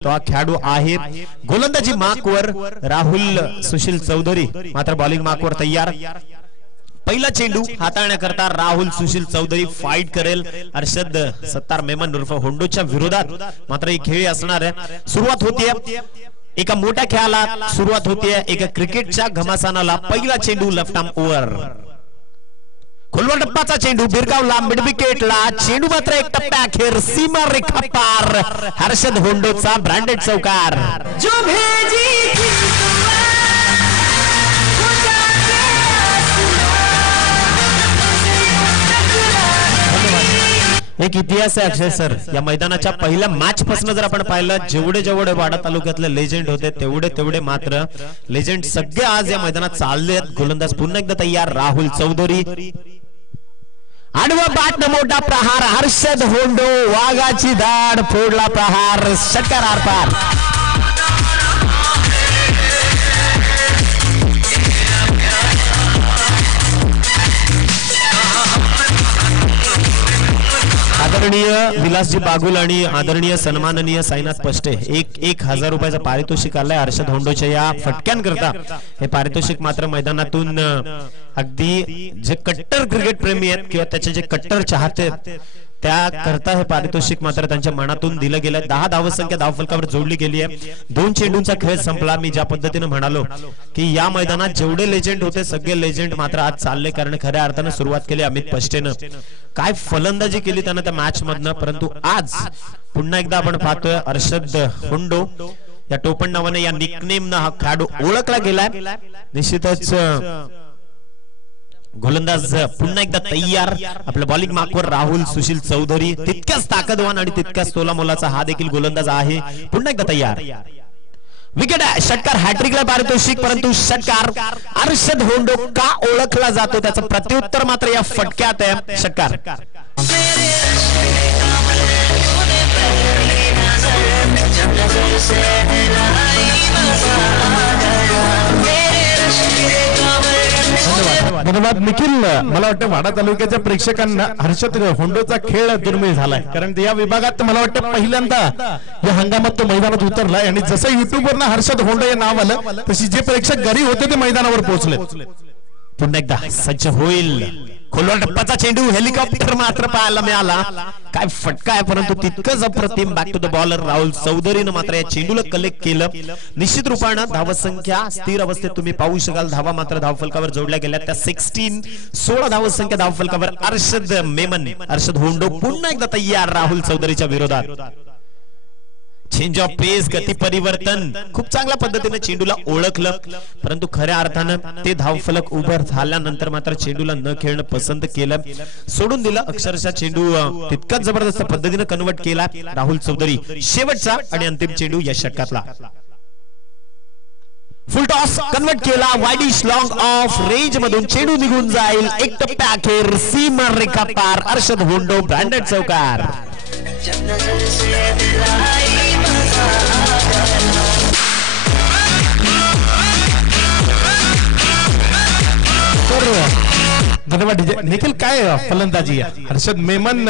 तो हा खेळाडू आहे गोलंदाजी मार्कवर राहुल सुशील चौधरी, मात्र बॉलिंग मार्कवर तयार। पहिला चेंडू हाताळण्याकरता राहुल सुशील चौधरी फाइट करेल अर्शद सत्तार मेमन उर्फ होंडोच्या विरोधात, मात्र ही खेळी असणार आहे। सुरुवात होतीये एका मोठ्या खेळाला, सुरुवात होतीये एका क्रिकेटच्या घमासानाला। पहिला चेंडू लेफ्ट आर्म ओव्हर, खोलवर टप्पाचा चेंडू बिरगावला मिड विकेटला, चेंडू मात्र एक टप्प्या अखेर सीमा रेखा पार, हर्षद होंडोचा ब्रँडेड चौकार। एक इतिहास आहे अक्षय सर, या मैदानाच्या पहिल्या मॅच पासून जर आपण पाहिलं, जेवढे जेवढे वाडा तालुक्यातले लेजेंड होते तेवढे तेवढे मात्र लेजेंड सगळे आज या मैदानात चालले आहेत। गोलंदाज पुन्हा एकदा तयार राहुल चौधरी, आडवा बाट मोठा प्रहार, हर्षद होंडो वाघाची दाढ फोडला प्रहार, षटकार आरपार। आदरणीय विलासजी बागुल आणि आदरणीय सन्माननीय साईनाथ पष्टे 1000 रुपयाचं पारितोषिक आलंय हर्षद होंडोच्या या फटक्यांकरता। हे पारितोषिक मात्र मैदानातून अगदी जे कट्टर क्रिकेट प्रेमी आहेत किंवा त्याचे जे कट्टर चाहते आहेत त्या करता हे पारितोषिक मात्र त्यांच्या मनातून दिलं गेलं। 10 धावसंख्या धावफलकावर जोडली गेली आहे। 2 चेंडूंचा खेळ संपला। मी ज्या पद्धतीने म्हणालो की या मैदानात जेवढे लेजेंड होते सगळे लेजेंड मात्र आज चालले, कारण खऱ्या अर्थाने सुरुवात केली अमित पष्टेनं। काय फलंदाजी केली त्यानं त्या मॅच मधनं, परंतु आज पुन्हा एकदा आपण पाहतोय अर्शद होंडो या टोपण नावाने या निकनेमनं हा खेळाडू ओळखला गेलाय। निश्चितच गोलंदाज पुन्हा एकदा तयार, आपल्या बॉलिंग मार्कवर राहुल सुशील चौधरी, तितक्याच ताकदवान आणि तितक्याच तोलामोलाचा हा देखील गोलंदाज आहे, पुन्हा एकदा तयार। विकेट षटकार, हॅट्रिकला पारितोषिक, परंतु षटकार अर्शद होंडो का ओळखला जातो त्याचं प्रत्युत्तर मात्र या फटक्यात आहे। षटकार धन्यवाद निखिल। मला वाटतं वाडा तालुक्याच्या प्रेक्षकांना हर्षद होंडोचा खेळ दुर्मिळ झालाय, कारण या विभागात मला वाटतं पहिल्यांदा या हंगामात तो मैदानात उतरलाय आणि जसं युट्यूबवर हर्षद होंडो हे नाव आलं तशी जे प्रेक्षक घरी होते ते मैदानावर पोहोचले। पुन्हा एकदा सज्ज होईल, खोलवर टप्पाचा चेंडू, हेलिकॉप्टर मात्र पाहायला मिळाला। काय फटका आहे, परंतु तितकंच अप्रतिम back to the bowler Rahul चौधरीनं मात्र या चेंडूला कलेक्ट केलं। निश्चित रूपानं धावसंख्या स्थिर अवस्थेत तुम्ही पाहू शकाल, धावा मात्र धावफलकावर जोडल्या गेल्या त्या 16 धावसंख्या धावफलकावर अर्शद मेमन, अर्शद होंडो पुन्हा एकदा तयार राहुल चौधरीच्या विरोधात। चेंज ऑफ पेस, गती परिवर्तन, खूप चांगल्या पद्धतीने चेंडूला ओळखलं, परंतु खऱ्या अर्थानं ते धावफलक उभं झाल्यानंतर मात्र चेंडूला न खेळणं पसंत केलं, सोडून दिलं। अक्षरशः चेंडू तितकाच जबरदस्त पद्धतीने कन्वर्ट केला राहुल चौधरी। शेवटचा आणि अंतिम चेंडू या षटकातला, फुल टॉस कन्वर्ट केला, वाईडिश लॉंग ऑफ रेंज मधून चेंडू निघून जाईल, एक टप्प्या अखेर सीमा रेखा पार, अर्शद होंडो ब्रँडेड चौकार। धन्यवाद निखिल। काय फलंदाजी आहे, हर्षद मेमन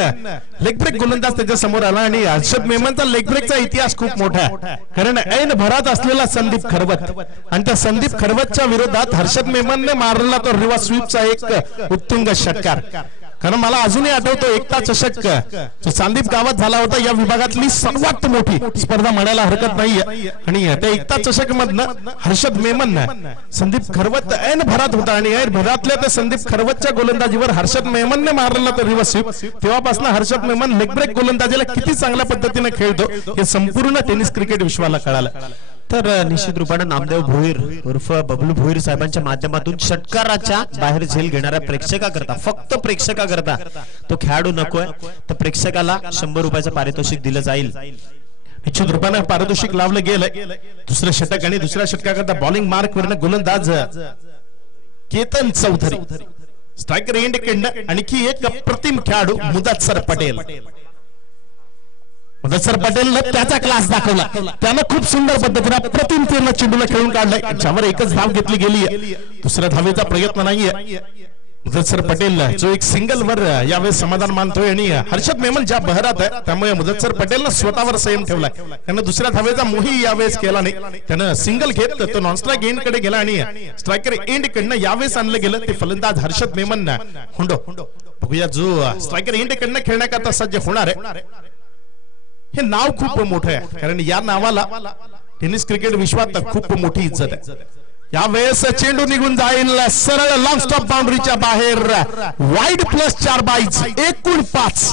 लेग ब्रेक गोलंदाज त्याच्या समोर आला आणि हर्षद मेमनचा लेग ब्रेकचा इतिहास खूप मोठा आहे, कारण ऐन भरात असलेला संदीप खरवत आणि त्या संदीप खरवतच्या विरोधात हर्षद मेमनने मारलेला तो रिव्हर्स स्वीपचा एक उत्तुंग षटकार। कारण मला अजूनही आठवतो एकता चषक जो चांदीप गावात झाला होता, या विभागातली सर्वात मोठी स्पर्धा म्हणायला हरकत नाहीये, आणि त्या एकता चषक मधनं हर्षद मेमन संदीप खरवत ऐन भरात होता आणि ऐन भरातल्या त्या संदीप खरवतच्या गोलंदाजीवर हर्षद मेमनने मारलेला तो रिव्हर्स स्वीप, तेव्हापासून हर्षद मेमन लेग ब्रेक गोलंदाजीला किती चांगल्या पद्धतीने खेळतो हे संपूर्ण टेनिस क्रिकेट विश्वाला कळालं। तर निश्चित रूपाने नामदेव भोईर उर्फ बबलू भोईर साहेबांच्या माध्यमातून षटकाराच्या बाहेर झेल घेणाऱ्या प्रेक्षकाकरता, फक्त प्रेक्षकाकरता तो खेळाडू नकोय, तर प्रेक्षकाला 100 रुपयाचं पारितोषिक दिलं जाईल। निश्चित रूपाने पारितोषिक लावलं गेलंय। दुसरं षटक आणि दुसऱ्या षटकाकरता बॉलिंग मार्क वरनं गोलंदाज केतन चौधरी, स्ट्रायकर एंड कडनं आणखी एक अप्रतिम खेळाडू मुदस्सर पटेल। मुदस्सर पटेलने त्याचा क्लास दाखवला, त्यानं खूप सुंदर पद्धतीने अप्रतिम चेंडूला खेळून काढलाय, ज्यावर एकच धाव घेतली गेली आहे, दुसऱ्या धावेचा प्रयत्न नाहीये। मुदस्सर पटेल जो एक सिंगल वर यावेळेस समाधान मानतोय आणि हर्षद मेमन ज्या बहरात आहे त्यामुळे मुदस्सर पटेलनं स्वतःवर संयम ठेवलाय. त्यानं दुसऱ्या धावेचा मोही यावेळेस केला नाही. त्यानं सिंगल घेत तो नॉन स्ट्राइक एंड कडे गेला आणि स्ट्रायकर एंड कडनं यावेळेस आणलं गेलं ते फलंदाज हर्षद मेमन हुंडो. बघूया जो स्ट्रायकर एंड कडनं खेळण्याकरता सज्ज होणार आहे. हे नाव खूप मोठं आहे कारण या नावाला टेनिस क्रिकेट विश्वात खूप मोठी इज्जत आहे. यावेळेस चेंडू निघून जाईल सरळ लॉंग स्टॉप बाउंड्रीच्या बाहेर. वाईड प्लस 4 बाईज एकूण 5.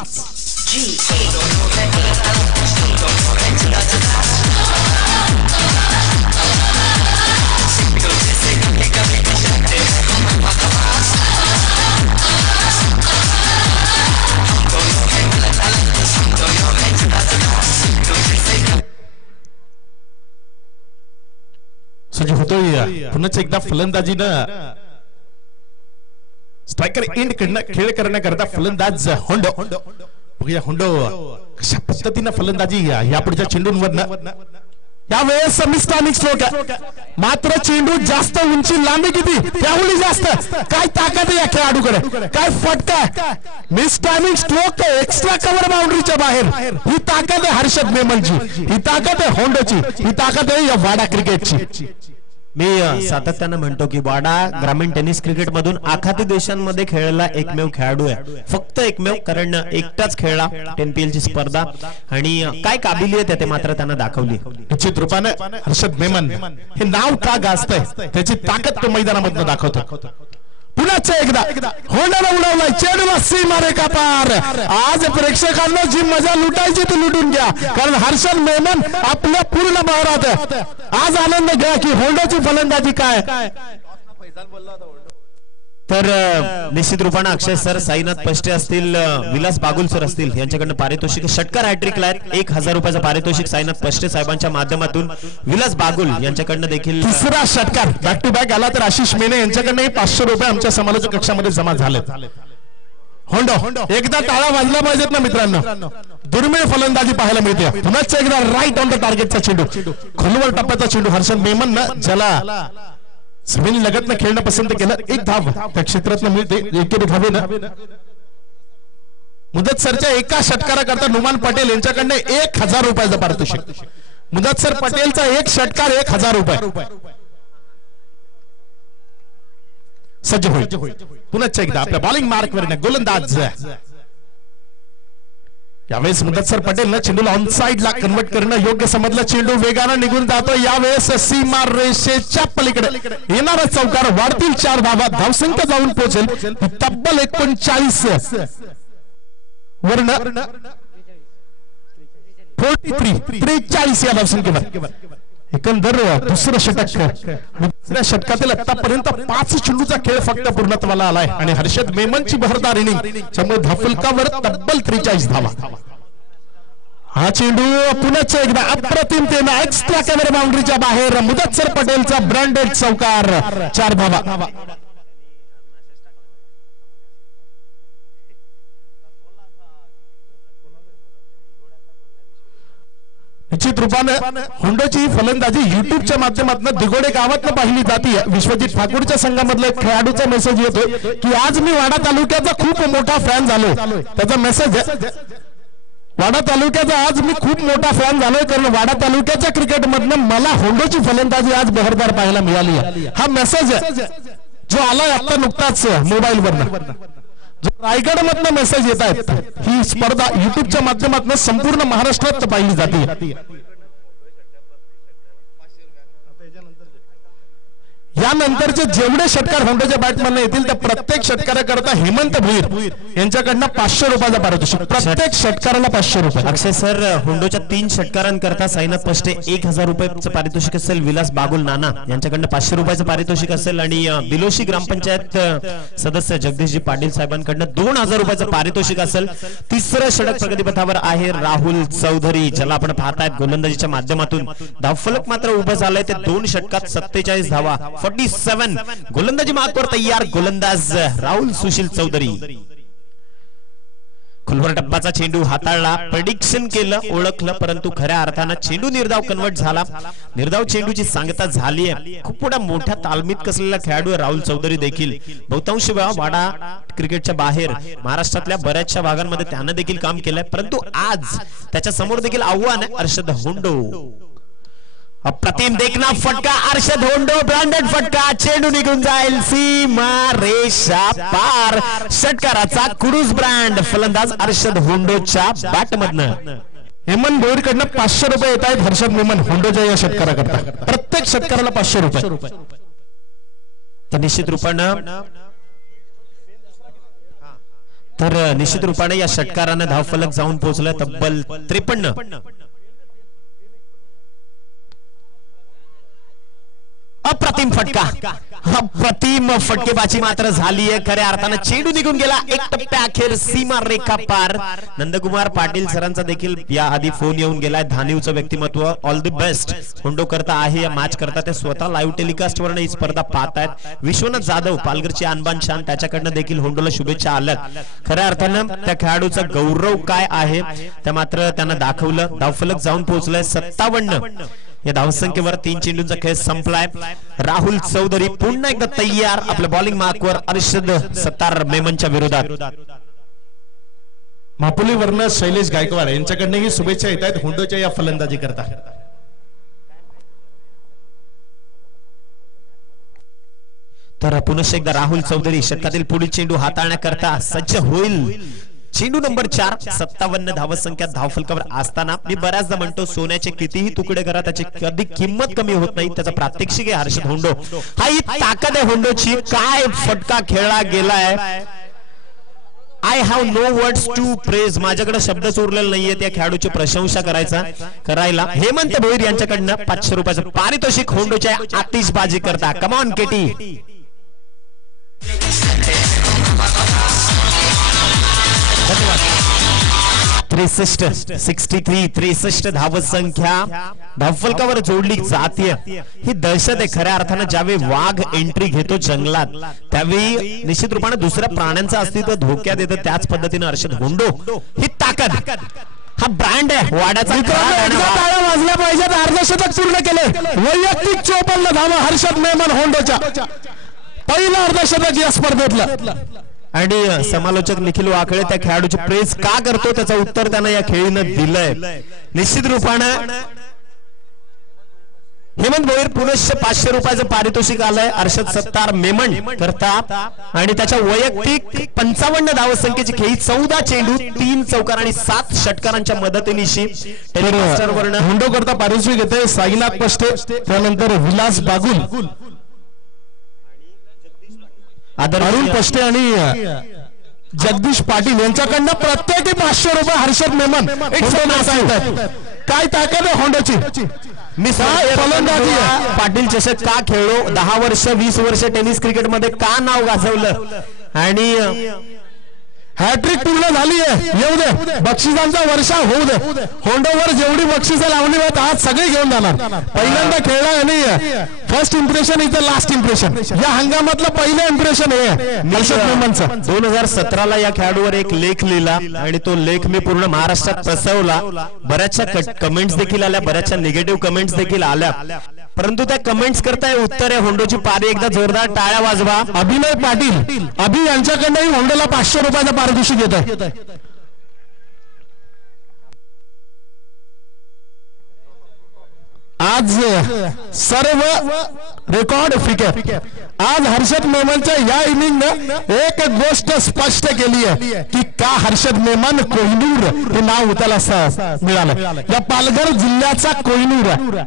सज्ज होतोय पुन्हा एकदा फलंदाजीनं स्ट्रायकर एंड कडनं खेळ करण्याकरता फलंदाज होंडो. बघूया होंडो कशा पद्धतीनं फलंदाजी यापुढच्या चेंडूंवरनं. यावेळेस मिस्टामिक स्ट्रोक मात्र चेंडू जास्त उंची लांबी किती त्यावेळी जास्त काय ताकद आहे या खेळाडूकडे काय फटका मिस्टामिक स्ट्रोक एक्स्ट्रा कव्हर बाउंड्रीच्या बाहेर. ही ताकद आहे हर्षद मेमनची, ही ताकद आहे होंडोची, ही ताकद आहे या वाडा क्रिकेटची. मी सातत्यानं म्हणतो की वाडा ग्रामीण टेनिस क्रिकेट मधून आखाती देशांमध्ये खेळलेला एकमेव खेळाडू आहे. फक्त एकमेव कारण एकटाच खेळला 10PL ची स्पर्धा आणि काय काबिलियत आहे ते मात्र त्यांना दाखवली. निश्चित रूपाने हर्षद मेमन हे नाव का गाजतंय त्याची ताकद तो मैदानामध्ये दाखवतो. पुन्हा एकदा होंडाला उडवलाय चेंडूला सीमारेखा पार. आज प्रेक्षकांना जी मजा लुटायची ती लुटून घ्या कारण हर्षद मेमन आपल्या पूर्ण बहरात. आज आनंद घ्या की होंडाची फलंदाजी काय. तर निश्चित रूपाने अक्षय सर, साईनाथ पष्टे असतील, विलास बागुल सर असतील यांच्याकडनं पारितोषिक षटकार हॅट्रिकला आहेत. 1000 रुपयाचं पारितोषिक साईनाथ पष्टे साहेबांच्या माध्यमातून विलास बागुल यांच्याकडनं देखील तिसरा षटकार बॅक टू बॅक आला. तर आशिष मेने यांच्याकडनं 500 रुपये आमच्या समालोचक कक्षामध्ये जमा झाले. होंडो एकदा टाळा वाजला पाहिजेत ना मित्रांनो. दुर्मिळ फलंदाजी पाहायला मिळते. पुन्हा एकदा राईट ऑन द टार्गेटचा चेंडू खोलवर टप्प्याचा चेंडू हर्षद मेमन ज्याला जमीन लगतनं खेळणं पसंत केलं. 1 धाव त्या क्षेत्रातनं मिळते. 1 धावेनं मुदस्सरच्या एका षटकाराकरता नुमान पटेल यांच्याकडनं 1000 रुपयाचं पारितोषिक. मुदस्सर पटेलचा एक षटकार 1000 रुपये. सज्ज होईल पुन्हा एकदा आपल्या बॉलिंग मार्कवर गोलंदाज. यावेळेस मुदस्सर पटेल चेंडूला ऑन साइडला कन्वर्ट करणं योग्य समजलं. चेंडू वेगानं निघून जातो. यावेळेस सीमा रेषेच्या पलीकडे येणारा चौकार वाढतील 4 धावा. धावसंख्या जाऊन पोहोचेल तब्बल 39 वर्ण 43 या धावसंख्येवर. एकंदर दुसरं षटक दुसऱ्या षटकातील आतापर्यंत 5 चेंडूचा खेळ फक्त पूर्णत्वाला आलाय आणि हर्षद मेमनची बहरदार इनिंग त्यामुळे धावफलकावर तब्बल 43 धावा. हा चेंडू पुन्हा एकदा अप्रतिमतेनं एक्स्ट्रा कव्हर बाउंड्रीच्या बाहेर. मुदस्सर पटेलचा ब्रँडेड चौकार 4 धावा. निश्चित रूपानं होंडोची फलंदाजी युट्यूबच्या माध्यमातून दिगोडे गावातनं पाहिली जाते. विश्वजित ठाकूरच्या संघामधला एक खेळाडूचा मेसेज येतोय की आज मी वाडा तालुक्याचा खूप मोठा फॅन झालो. त्याचा मेसेज आहे वाडा तालुक्याचा आज मी खूप मोठा फॅन झालोय कारण वाडा तालुक्याच्या क्रिकेटमधनं मला होंडोची फलंदाजी आज बहरदार पाहायला मिळाली. हा मेसेज जो आलाय आता नुकताच मोबाईलवरनं. रायगड मधनं मेसेज येत आहेत. ही स्पर्धा युट्यूबच्या माध्यमातून संपूर्ण महाराष्ट्रात पाहिली जाते. यानंतरचे जेवढे षटकार होंडोच्या बॅटमॅन येतील त्या प्रत्येक षटकाराकरता हेमंत भुईर यांच्याकडनं 500 रुपयाचा पारितोषिक. प्रत्येक षटकाराला 500 रुपये. अक्षय सर, होंडोच्या 3 षटकारांकरता साईनाथ पष्टे 1000 रुपयाचं पारितोषिक असेल. विलास बागुल नाना यांच्याकडनं 500 रुपयाचं पारितोषिक असेल आणि बिलोशी ग्रामपंचायत सदस्य जगदीशजी पाटील साहेबांकडनं 2000 रुपयाचं पारितोषिक असेल. तिसरं षटक प्रगतीपथावर आहे राहुल चौधरी ज्याला आपण पाहतायत गोलंदाजीच्या माध्यमातून. धावफलक मात्र उभं झालंय ते 2 षटकात 47 धावा. 47 गोलंदाजी मार्कवर तयार गोलंदाज राहुल सुशील चौधरी. खोलवर टप्पाचा चेंडू हाताळला, प्रेडिक्शन केलं, ओळखलं, परंतु खऱ्या अर्थानं चेंडू निर्धाव कन्वर्ट झाला. निर्धाव चेंडूची सांगता झाली आहे. खूप मोठ्या तालमीत कसलेला खेळाडू राहुल चौधरी देखील बहुतांश वेळा वाडा क्रिकेटच्या बाहेर महाराष्ट्रातल्या बऱ्याचशा भागांमध्ये त्यानं देखील काम केलंय, परंतु आज त्याच्या समोर देखील आव्हान आहे अर्षद होंडो. अप्रतिम देखना फटका अर्षद होंडो, ब्रँडेड फटका, चेंडू निघून जाईल सीमा रेषा पार. षटकाराचा कुडूस ब्रँड फलंदाज अर्षद होंडोच्या बॅट मधनं. हेमंत भोईरकडनं 500 रुपये येत आहेत हर्षद मेमन होंडोच्या या षटकाराकरता. प्रत्येक षटकाराला 500 रुपये. तर निश्चित रूपाने या षटकारानं धावफलक जाऊन पोहोचलं तब्बल 53. अप्रतिम फटका, अप्रतिम फटकेबाजी मात्र झाली आहे. खऱ्या अर्थानं चेंडू निघून गेला एक टप्प्याअखेर सीमा रेखा पार. नंदकुमार पाटील सरांचा देखील या आधी फोन येऊन गेलाय. धानिवचं व्यक्तिमत्व ऑल द बेस्ट होंडो करता आहे या मॅच करता. ते स्वतः लाईव्ह टेलिकास्ट वरनं ही स्पर्धा पाहत आहेत. विश्वनाथ जाधव पालघरची आणबान शान, त्याच्याकडनं देखील होंडोला शुभेच्छा आल्यात. खऱ्या अर्थानं त्या खेळाडूचा गौरव काय आहे ते मात्र त्यानं दाखवलं. धावफलक जाऊन पोहोचलाय 57. या धावसंख्येवर 3 चेंडूंचा खेळ संपलाय. राहुल चौधरी पुन्हा एकदा तयार आपल्या बॉलिंग मार्कवर अर्षद सत्तार मेमनच्या विरोधात. मापुलीवरनं शैलेश गायकवाड यांच्याकडनंही शुभेच्छा येत आहेत होंडोच्या या फलंदाजी करता. तर पुन्हा एकदा राहुल चौधरी षटकातील पुढील चेंडू हाताळण्याकरता सज्ज होईल. चेंडू नंबर 4, 57 धावसंख्या धावफलकावर असताना मी बऱ्याचदा म्हणतो सोन्याचे कितीही तुकडे करा त्याची कधी किंमत कमी होत नाही. त्याचा प्रात्यक्षिक आहे हर्षद होंडो. हा ही ताकद आहे होंडोची. काय फटका खेळला गेलाय. I have no words to praise. माझ्याकडे शब्दच उरलेले नाहीये त्या खेळाडूची प्रशंसा करायला. हेमंत भोईर यांच्याकडनं 500 रुपयाचं पारितोषिक होंडोच्या आतिषबाजी करता. Come on Katy. 63 धावसंख्या धावफलकावर जोडली जाते. ही दहशत आहे खऱ्या अर्थानं. ज्यावेळी वाघ एंट्री घेतो जंगलात त्यावेळी निश्चित रूपाने दुसऱ्या प्राण्यांचं अस्तित्व धोक्यात येतं. त्याच पद्धतीने अर्षद होंडो ही ताकद, हा ब्रँड आहे वाड्याचा. वाजल्या पाहिजेत. अर्धशतक पूर्ण केले. वैयक्तिक 54 धावा हर्षद मेमन होंडोच्या. पहिलं अर्धशतक या स्पर्धेतलं. आणि समालोचक निखिल वाकळे त्या खेळाडूची प्रेस का करतो त्याचं उत्तर त्यानं या खेळीनं दिलंय. निश्चित रूपानं हेमंत भोईर पुनश्च 500 रुपयाचं पारितोषिक आलंय अर्षद सत्तार मेमन करता. आणि त्याच्या वैयक्तिक 55 धावसंख्येची खेळी 14 चेंडू 3 चौकार आणि 7 षटकारांच्या मदतीनिशी टेलिकास्टरवरनं होंडो करता पारितोषिक येते साईनाथ पष्टे, त्यानंतर विलास बागुल, अरुण पष्टे आणि जगदीश पाटील यांच्याकडनं प्रत्येकी 500 रुपये हर्षद मेमन. काय ताकद आहे होंडोची. मी फलंदाजी पाटील चषक का खेळलो, 10 वर्ष 20 वर्ष टेनिस क्रिकेटमध्ये का नाव गाजवलं आणि हॅट्रिक पूर्ण झाली आहे. येऊ दे, बक्षिसांचा वर्षा होऊ दे. होंडोवर जेवढी बक्षिसं लावली होत आज सगळे घेऊन जाणार. पहिल्यांदा खेळला आणि first impression is the last impression. या हंगामातलं पहिलं इम्प्रेशन आहे हर्षद मेमनचं. 2017 या खेळाडूवर एक लेख लिहिला आणि तो लेख मी पूर्ण महाराष्ट्रात पसरवला. बऱ्याचशा कमेंट्स देखील आल्या, बऱ्याचशा निगेटिव्ह कमेंट्स देखील आल्या, परंतु त्या कमेंट्स करताय उत्तर आहे होंडोची पारी. एकदा जोरदार टाळ्या वाजवा. अभिनय पाटील अभि यांच्याकडनंही होंडोला 500 रुपयाचं पारितोषिक येत आहे. आज सर्व रेकॉर्ड फिकर. आज हर्षद मेमनच्या या इनिंगनं एक गोष्ट स्पष्ट केली आहे की का हर्षद मेमन कोहिनूर हे नाव त्याला मिळालं. या पालघर जिल्ह्याचा कोहिनूर आहे.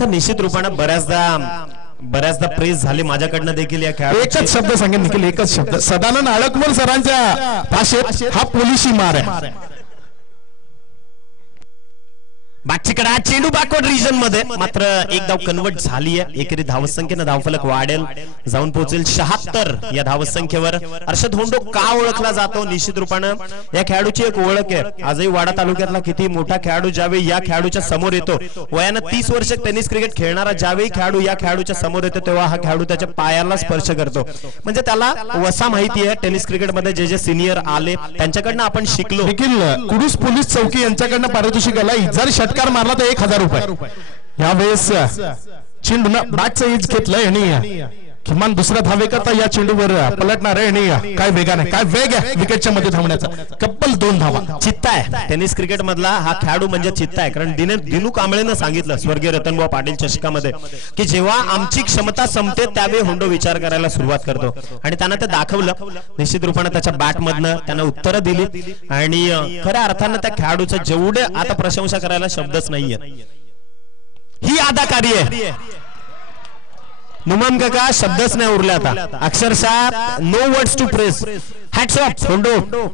तर निश्चित रूपानं बऱ्याचदा प्रेस झाली माझ्याकडनं देखील या खेळाडू. एकच शब्द सांगेन निखिल, एकच शब्द. सदानंद आळकवर सरांच्या भाषेत हा पोलिसी मार आहे. बाटचीकडा चेंडू बॅकवर्ड रिजन मध्ये मात्र एक धाव कन्वर्ट झाली आहे. एकेरी धावसंख्येनं धावफलक वाढेल, जाऊन पोहोचेल 76 या धावसंख्येवर. हर्षद होंडो का ओळखला जातो? निश्चित रूपानं या खेळाडूची एक ओळख आहे. आजही वाडा तालुक्यातला किती मोठा खेळाडू ज्यावेळी या खेळाडूच्या समोर येतो, वयानं 30 वर्ष टेनिस क्रिकेट खेळणारा ज्यावेळी खेळाडू या खेळाडूच्या समोर येतो, तेव्हा हा खेळाडू त्याच्या पायाला स्पर्श करतो. म्हणजे त्याला वसा माहिती आहे. टेनिस क्रिकेट मध्ये जे जे सिनियर आले त्यांच्याकडनं आपण शिकलो. देखील कुडूस पोलीस चौकी यांच्याकडनं पारितोषिक आला. जर षटकार मारला तर 1000 रुपये. यावेळेस चेंडूनं बॅटचं एज घेतलंय आणि किमान दुसरा धावेकरता या चेंडूवर पलटणार आहे. आणि काय वेगाने, काय वेग आहे विकेटच्या मध्ये धावण्याचा. कब्बल 2 धावा. चित्ता आहे टेनिस क्रिकेट मधला हा खेळाडू म्हणजे चित्ता आहे. कारण दिनू कांबळेनं सांगितलं स्वर्गीय रतनबुवा पाटील चषकामध्ये की जेव्हा आमची क्षमता संपते त्यावेळी होंडो विचार करायला सुरुवात करतो. आणि त्यानं ते दाखवलं. निश्चित रूपाने त्याच्या बॅट मधनं त्यानं उत्तरं दिली आणि खऱ्या अर्थानं त्या खेळाडूचं जेवढे आता प्रशंसा करायला शब्दच नाहीये. ही अदाकारी आहे. नुमान काका शब्दच नाही उरले आता. अक्षरशः no words to press. Hats off Hondo,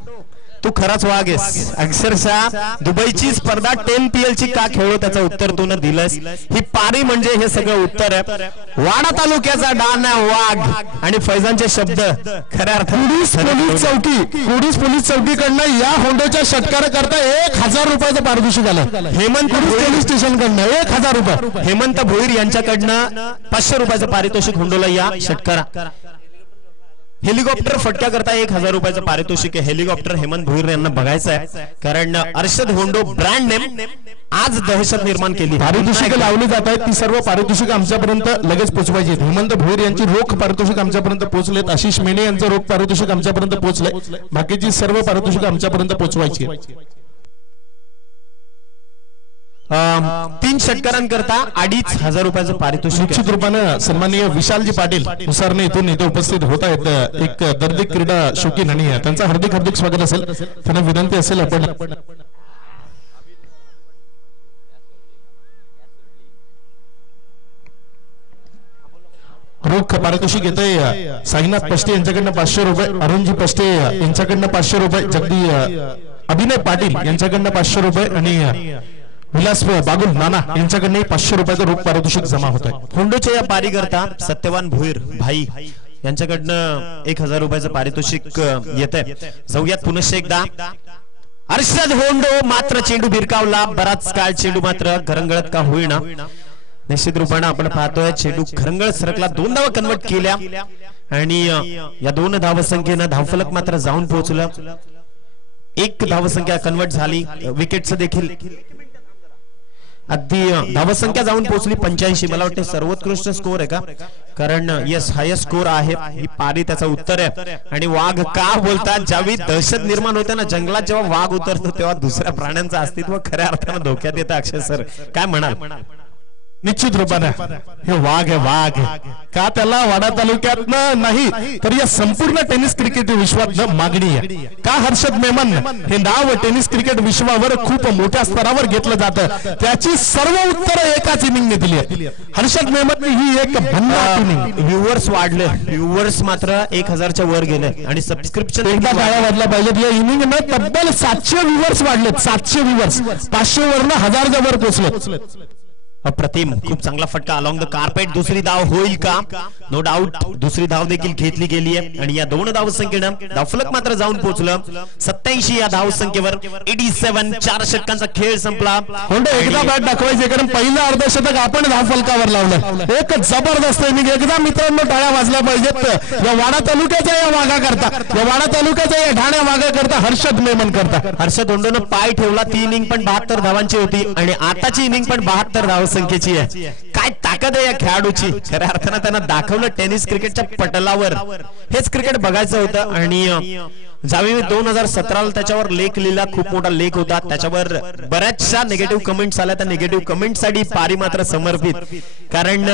तू खराच वाघ आहेस. अक्षरशः दुबईची स्पर्धा 10PL ची का खेळो त्याचं उत्तर तू न दिलंस. ही पारी म्हणजे हे सगळं उत्तर आहे. वाडा तालुक्याचा डान आहे वाघ आणि फैजानचे शब्द खऱ्या अर्थाने कुडूस पोलीस चौकीकडनं या होंडोच्या षटकार करता 1000 रुपयाचं पारितोषिक आलं. हेमंत पोलीस स्टेशन कडनं 1000 रुपये. हेमंत भोईर यांच्याकडनं 500 रुपयाचं पारितोषिक होंडोला या षटकारा. हेलिकॉप्टर फटक्या करता 1000 रुपयाचं पारितोषिक आहे. हेलिकॉप्टर हेमंत भोईर यांना बघायचं आहे. कारण हर्षद होंडो ब्रँड नेम आज दहशत निर्माण केली. पारितोषिक लावली जात आहेत. ती सर्व पारितोषिक आमच्यापर्यंत लगेच पोहोचवायची. हेमंत भोईर यांची रोख पारितोषिक आमच्यापर्यंत पोहोचलेत. आशिष मेने यांचं रोख पारितोषिक आमच्यापर्यंत पोहोचलंय. बाकीची सर्व पारितोषिक आमच्यापर्यंत पोहोचवायची. 3 षटकारांकरता 2500 रुपयाचं पारितोषिक. निश्चित रूपानं सन्माननीय विशालजी पाटील नुसारने इथून इथे उपस्थित होत आहेत. एक दर्दी क्रीडा शौकीन आणि त्यांचं हार्दिक स्वागत असेल. त्यांना विनंती असेल आपण रोख पारितोषिक येतंय. साईनाथ पष्टे यांच्याकडनं 500 रुपये, अरुणजी पष्टे यांच्याकडनं 500 रुपये, अभिनय पाटील यांच्याकडनं 500 रुपये आणि विलास बागुल नाना यांच्याकडनं 500 रुपयाचं रोख पारितोषिक जमा होत आहे. होंडोच्या या पारी करता सत्यवान भोईर भाई यांच्याकडनं 1000 रुपयाचं पारितोषिक येत आहे. जाऊयात पुनश्च एकदा. हर्षद होंडो मात्र चेंडू भिरकावला. बराच काळ चेंडू मात्र घरंगळत का होईना. निश्चित रूपाने आपण पाहतोय चेंडू घरंगळ सरकला. 2 धावा कन्वर्ट केल्या आणि या 2 धावसंख्येनं धावफलक मात्र जाऊन पोहोचलं. 1 धावसंख्या कन्वर्ट झाली. विकेटचं देखील अगदी धावसंख्या जाऊन पोहोचली 85. मला वाटतं सर्वोत्कृष्ट स्कोर आहे का? कारण यस हायस्ट स्कोर आहे. ही पारी त्याचं उत्तर आहे. आणि वाघ का बोलतात? ज्यावेळी दहशत निर्माण होते ना जंगलात, जेव्हा वाघ उतरतो तेव्हा दुसऱ्या प्राण्यांचं अस्तित्व खऱ्या अर्थानं धोक्यात येतं. अक्षय सर काय म्हणाल? निश्चित रूपाने हे वाघ आहे. वाघ का त्याला वाडा तालुक्यात नाही तर या संपूर्ण टेनिस क्रिकेट विश्वात मागणी आहे. का हर्षद मेमन हे नाव टेनिस क्रिकेट विश्वावर खूप मोठ्या स्तरावर घेतलं जातं. त्याची सर्व उत्तरं एकाच इनिंगने दिली आहे. हर्षद मेमन ही एक भन्नाट इनिंग. व्ह्यूअर्स वाढले. व्ह्यूअर्स मात्र 1000च्या वर गेले आणि सबस्क्रिप्शन एकदा गाळा वाढला पाहिजे. या इनिंगनं तब्बल 700 व्ह्यूअर्स वाढलेत. 700 व्ह्यूअर्स 500 वरनं 1000च्या वर पोहोचले. अप्रतिम. खूप चांगला फटका अलॉंग द कार्पेट. दुसरी धाव होईल का? नो डाऊट दुसरी धाव देखील घेतली गेली आहे. आणि या 2 धावसंख्येनं धावफलक मात्र जाऊन पोहोचलं 87 या धावसंख्येवर. 87 4 षटकांचा खेळ संपला. होंडो एकदा बॅट दाखवायचे कारण पहिलं अर्धशतक आपण धावफलकावर लावलं. एक जबरदस्त इनिंग. एकदा मित्रांनो टाळ्या वाजल्या पाहिजेत या वाडा तालुक्याच्या या वाघा करता, या वाडा तालुक्याच्या या ढाण्या वाघा करता, हर्षद मेमन करता. हर्षद होंडोनं पाय ठेवला. ती इनिंग पण 72 धावांची होती आणि आताची इनिंग पण 72 धावसंख्येची आहे. काय ताकद आहे या खेळाडूची. खऱ्या अर्थानं त्यांना दाखवलं टेनिस क्रिकेटच्या पटलावर हेच क्रिकेट बघायचं होतं. आणि ज्यावेळी 2017ला त्याच्यावर लेख लिहिला, खूप मोठा लेख होता, त्याच्यावर बऱ्याचशा निगेटिव्ह कमेंट्स आल्या. त्या निगेटिव्ह कमेंटसाठी पारी मात्र समर्पित. कारण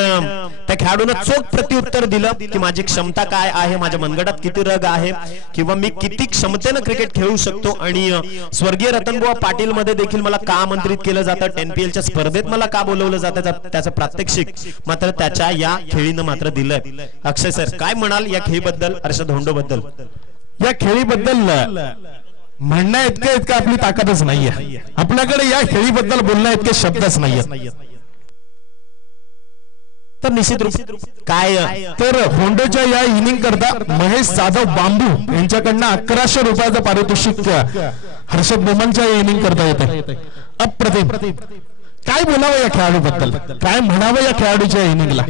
त्या खेळाडूनं चोख प्रत्युत्तर दिलं की माझी क्षमता काय आहे, माझ्या मनगटात किती रग आहे किंवा मी किती क्षमतेनं क्रिकेट खेळू शकतो. आणि स्वर्गीय रतनबुवा पाटील मध्ये देखील मला का आमंत्रित केलं जातं, 10PLच्या स्पर्धेत मला का बोलवलं जातं, त्याचं प्रात्यक्षिक मात्र त्याच्या या खेळीनं मात्र दिलंय. अक्षय सर काय म्हणाल या खेळीबद्दल, हर्षद होंडो बद्दल? या खेळीबद्दल म्हणण्या इतकं आपली ताकदच नाहीये, आपल्याकडे या खेळीबद्दल बोलण्या इतके शब्दच नाहीये. तर निश्चित रूप काय तर होंडोच्या या इनिंग करता महेश जाधव बांबू यांच्याकडनं 1100 रुपयाचं पारितोषिक हर्षद मेमनच्या इनिंग करता येते. अप्रतिम. काय बोलावं या खेळाडूबद्दल, काय म्हणावं या खेळाडूच्या इनिंगला.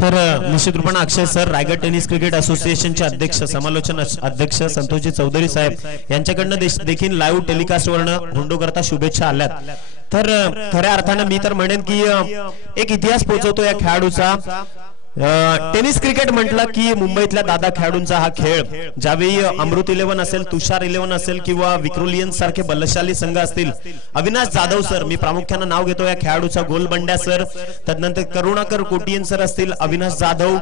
तर निश्चित रूपाने अक्षय सर, रायगड टेनिस क्रिकेट असोसिएशनचे अध्यक्ष, समालोचन अध्यक्ष संतोषजी चौधरी साहेब यांच्याकडनं देखील लाईव्ह टेलिकास्ट वरनं होंडो करता शुभेच्छा आल्यात. तर खऱ्या अर्थानं मी तर म्हणेन की एक इतिहास पोहोचवतो या खेळाडूचा. टेनिस क्रिकेट म्हटलं की मुंबईतल्या दादा खेळाडूंचा हा खेळ. ज्यावेळी अमृत 11 असेल, तुषार 11 असेल किंवा विक्रोलियन्स सारखे बलशाली संघ असतील, अविनाश जाधव सर, मी प्रामुख्याने नाव घेतो या खेळाडूचा, गोलबंड्या सर, तदनंतर करुणाकर कोटियन सर असतील, अविनाश जाधव,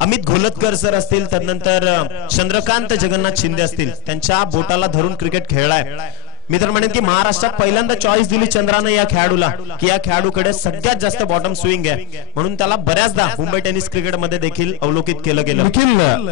अमित घोलतकर सर असतील, तदनंतर चंद्रकांत जगन्नाथ शिंदे असतील, त्यांच्या बोटाला धरून क्रिकेट खेळलाय. मी तर म्हणेन की महाराष्ट्रात पहिल्यांदा चॉईस दिली चंद्राने या खेळाडूला की या खेळाडूकडे सगळ्यात जास्त बॉटम स्विंग आहे, म्हणून त्याला बऱ्याचदा मुंबई टेनिस क्रिकेटमध्ये देखील अवलोकित केलं गेलं.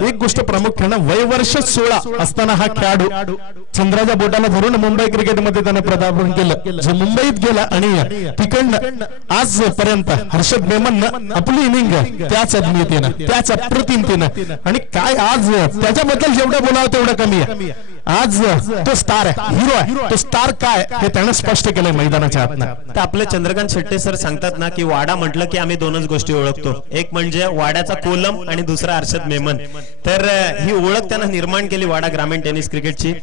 एक गोष्ट प्रामुख्यानं वय वर्ष 16 असताना हा खेळाडू चंद्राच्या बोटाला धरून मुंबई क्रिकेटमध्ये त्याने पदार्पण केलं. जो मुंबईत गेला आणि तिकडनं आजपर्यंत हर्षद मेमन आपली इनिंग त्याच अभिनेतेनं, त्याच अप्रतिमतेनं, आणि काय आज त्याच्याबद्दल जेवढं बोलावं तेवढं कमी आहे. आज तो स्टार आहे, हिरो आहे. तो स्टार काय हे त्यानं स्पष्ट केलंय मैदानाच्या आतनं. तर आपले चंद्रकांत शेट्टे सर सांगतात ना की वाडा म्हटलं की आम्ही दोनच गोष्टी ओळखतो, एक म्हणजे वाड्याचा कोलम आणि दुसरा हर्षद मेमन. तर ही ओळख त्यानं निर्माण केली वाडा ग्रामीण टेनिस क्रिकेटची.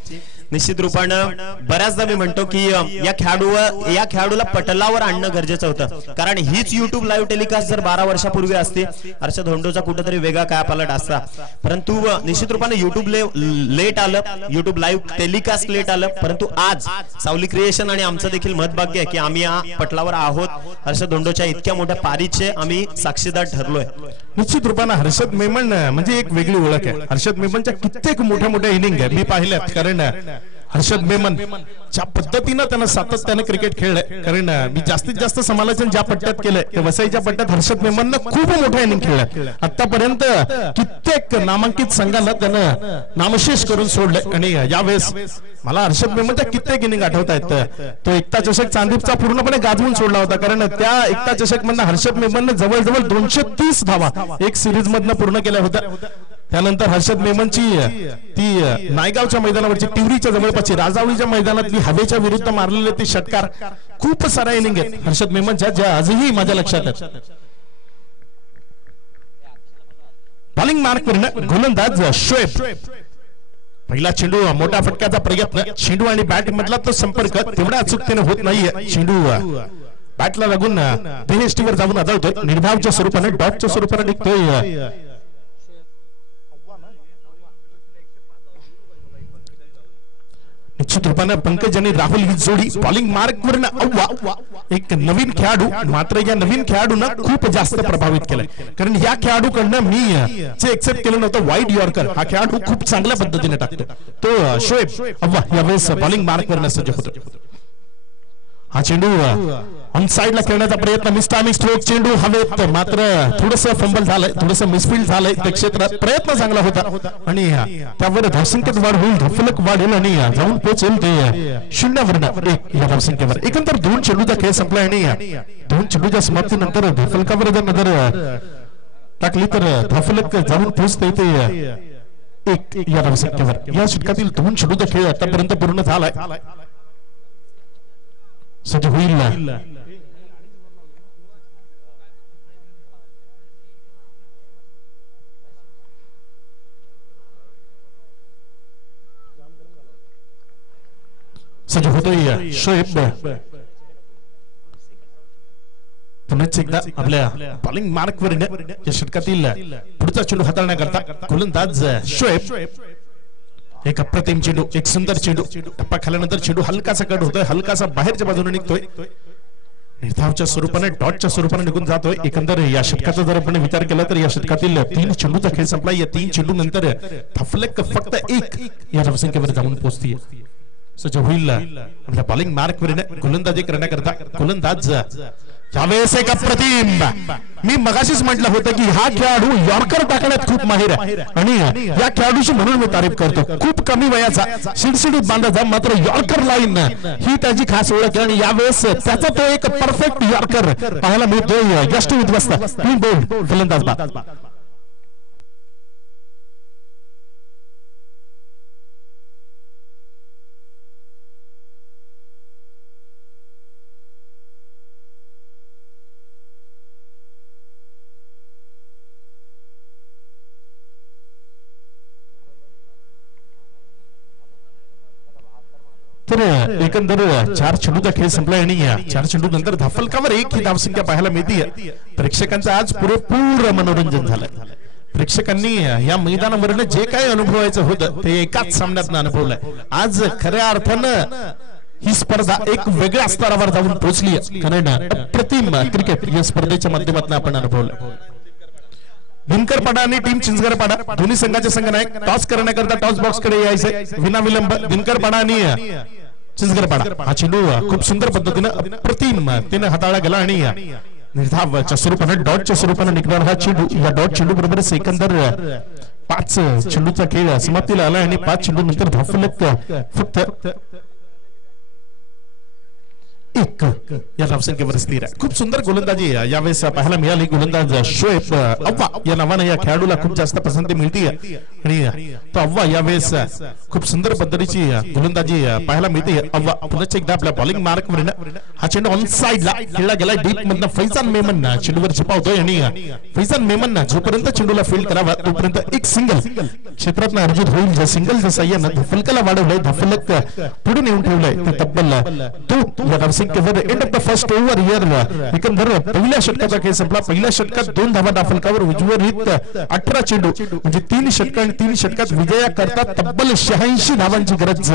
निश्चित रूपानं बऱ्याचदा मी म्हणतो की या खेळाडूला पटलावर आणणं गरजेचं होतं, कारण हीच युट्यूब लाईव्ह टेलिकास्ट जर 12 वर्षापूर्वी असते, हर्षद होंडोचा कुठेतरी वेगळा काय पालट असता. परंतु निश्चित रूपाने युट्यूब लेट आलं, युट्यूब लाईव्ह टेलिकास्ट लेट आलं, परंतु आज सावली क्रिएशन आणि आमचं देखील महत्भाग्य आहे की आम्ही या पटलावर आहोत. हर्षद होंडोच्या इतक्या मोठ्या पारीचे आम्ही साक्षीदार ठरलोय. निश्चित रूपानं हर्षद मेमन म्हणजे एक वेगळी ओळख आहे. हर्षद मेमनच्या कित्येक मोठ्या मोठ्या इनिंग आहे मी पाहिल्यात, कारण हर्षद मेमन ज्या पद्धतीनं त्यानं सातत्यानं क्रिकेट खेळलंय, कारण मी जास्तीत जास्त समालोचन ज्या पट्ट्यात केलंय ते वसईच्या पट्ट्यात हर्षद मेमननं खूप मोठ्या इनिंग खेळल्या. आतापर्यंत कित्येक नामांकित संघांना त्यानं नामशेष करून सोडलंय, आणि यावेळेस मला हर्षद मेमनच्या कित्येक इनिंग आठवत आहेत. तो एकता चषक चांदीपचा पूर्णपणे गाजवून सोडला होता, कारण त्या एकता चषक मधनं हर्षद मेमननं जवळजवळ 230 धावा एक सिरीज मधनं पूर्ण केल्या होत्या. त्यानंतर हर्षद मेमनची ती नायगावच्या मैदानावरची, टिवरीच्या जवळपासची, राजावळीच्या मैदानातली हवेच्या विरुद्ध मारलेले ते षटकार, खूप साऱ्या इनिंग आहेत हर्षद मेमनच्या ज्या आजही माझ्या लक्षात आहेत. बॉलिंग मार्क गोलंदाज शोएब. पहिला चेंडू मोठा फटक्याचा प्रयत्न, चेंडू आणि बॅट मधला तो संपर्क तेवढ्या अचूकतेने होत नाहीये. चेंडू बॅटला लागून देहष्टीवर जाऊन आदळतोय, निर्धावच्या स्वरूपाने, डॉटच्या स्वरूपाने निघतोय. निश्चित रूपाने पंकज आणि राहुल ही जोडी बॉलिंग मार्क वरनं अव्वा. एक नवीन खेळाडू, मात्र या नवीन खेळाडूनं खूप जास्त प्रभावित केलंय, कारण या खेळाडूकडनं मी जे एक्सेप्ट केलं नव्हतं वाईड यॉर्कर, हा खेळाडू खूप चांगल्या पद्धतीने टाकतो. तो शोएब अव्वा यावेळेस बॉलिंग मार्क वरनं सज्ज होतो. हा चेंडू ऑन साइडला खेळण्याचा प्रयत्न, मिस्टामिक स्ट्रोक, चेंडू हवेत, मात्र थोडंसं फंबल झालंय, थोडंसं मिसफील्ड झालंय त्या क्षेत्रात. प्रयत्न चांगला होता आणि त्यावर धावसंख्येत वाढ होईल, धावफलक वाढेल आणि जाऊन पोहोचेल ते 0-1 या धावसंख्येवर. एकंदर 2 चेंडूचा खेळ संपला आणि 2 चेंडूच्या समाप्तीनंतर धावफलकावर जर नजर टाकली तर धावफलक जाऊन पोहोचते ते 1 या धावसंख्येवर. या षटकातील 2 चेंडूचा खेळ आतापर्यंत पूर्ण झालाय. सज्ज होईल सज्ज होतोय शोएब. पुन्हा एकदा आपल्या बॉलिंग मार्क वर या षटकातील पुढचा चेंडू हाताळण्याकरता गोलंदाज शोएब. एक अप्रतिम चेंडू, एक सुंदर चेंडू, टप्पा खाल्यानंतर चेंडू हलकासा कट होतोय, हलकासा बाहेरच्या बाजूने निघतोय, निर्धावच्या स्वरूपाने, डॉटच्या स्वरूपाने निघून जातोय. एकंदर या षटकाचा जर आपण विचार केला तर या षटकातील 3 चेंडूचा खेळ संपला. या 3 चेंडू नंतर धावफलक फक्त 1 या धावसंख्येवर जाऊन पोहोचतीये. सज्ज होईल आपल्या बॉलिंग मार्क वर गोलंदाजी करण्याकरता गोलंदाज यावेळेस एक अप्रतिम, मी मगाशीच म्हटलं होतं की हा खेळाडू यॉर्कर टाकण्यात खूप माहिर आहे आणि या खेळाडूची म्हणून मी तारीफ करतो. खूप कमी वयाचा, शिडशिडीत बांधायचा, मात्र यॉर्कर लाईन ही त्याची खास ओळख आहे आणि यावेळेस त्याचा तो एक परफेक्ट यॉर्कर पाहायला मिळतोय. यष्टी उद्ध्वस्त क्लीन बोल्ड फलंदाज बाद. तर एकंदर 4 चेंडूचा खेळ संपला आणि 4 चेंडू नंतर धाफलकावर एक ही धावसंख्या पाहायला मिळते. प्रेक्षकांचं आज पुरेपूर मनोरंजन झालं. प्रेक्षकांनी या मैदानावरनं जे काही अनुभवायचं होतं ते एकाच सामन्यात अनुभवलंय. आज खऱ्या अर्थानं ही स्पर्धा एक वेगळ्या स्तरावर जाऊन पोहोचली, कारण अप्रतिम क्रिकेट या स्पर्धेच्या माध्यमातून आपण अनुभवलं. दिनकरपाडा आणि टीम चिंचगडपाडा दोन्ही संघाचे संघनायक टॉस करण्याकरता टॉस बॉक्स कडे यायचे विनाविलंब. दिनकरपाडा आणि चिंचगडपाडा हा चेंडू खूप सुंदर पद्धतीने अप्रतिम तिने हाताळला गेला आणि निर्धावच्या स्वरूपाने डॉटच्या स्वरूपाने निघणार हा चेंडू. या डॉट चेंडू बरोबरच एकंदर 5 चेंडूचा खेळ समाप्तीला आला आणि 5 चेंडू नंतर धावफलक फक्त 1 या धावसंख्येवर स्थिर आहे. खूप सुंदर गोलंदाजी यावेळेस पाहायला मिळाली. गोलंदाज शोएब अव्वा या नावाने या खेळाडूला खूप जास्त पसंती मिळते आणि तो अव्वा यावेळेस खूप सुंदर पद्धतीची गोलंदाजी पाहायला मिळते. अव्वा पुन्हा एकदा आपल्या बॉलिंग मार्कवर हा चेंडू ऑन साइडला खेळला गेला. डीप मधनं फैजान मेमन चेंडूवर झेपावतोय आणि फैजान मेमन जोपर्यंत चेंडूला फील्ड करावा तोपर्यंत एक सिंगल क्षेत्रात अर्जित होईल. ज्या सिंगलच्या साह्यानं धाफलकाला वाढवलंय, धाफलक पुढे नेऊन ठेवलंय. ते तब्बल 2 या धावसंख्येवर end of the first over here एकंदर पहिल्या षटकाचा खेळ संपला. पहिल्या षटकात 2 धावा धाफलकावर उर्वरित 18 चेंडू म्हणजे 3 षटक आणि 3 षटकात विजया करता तब्बल 86 धावांची गरज.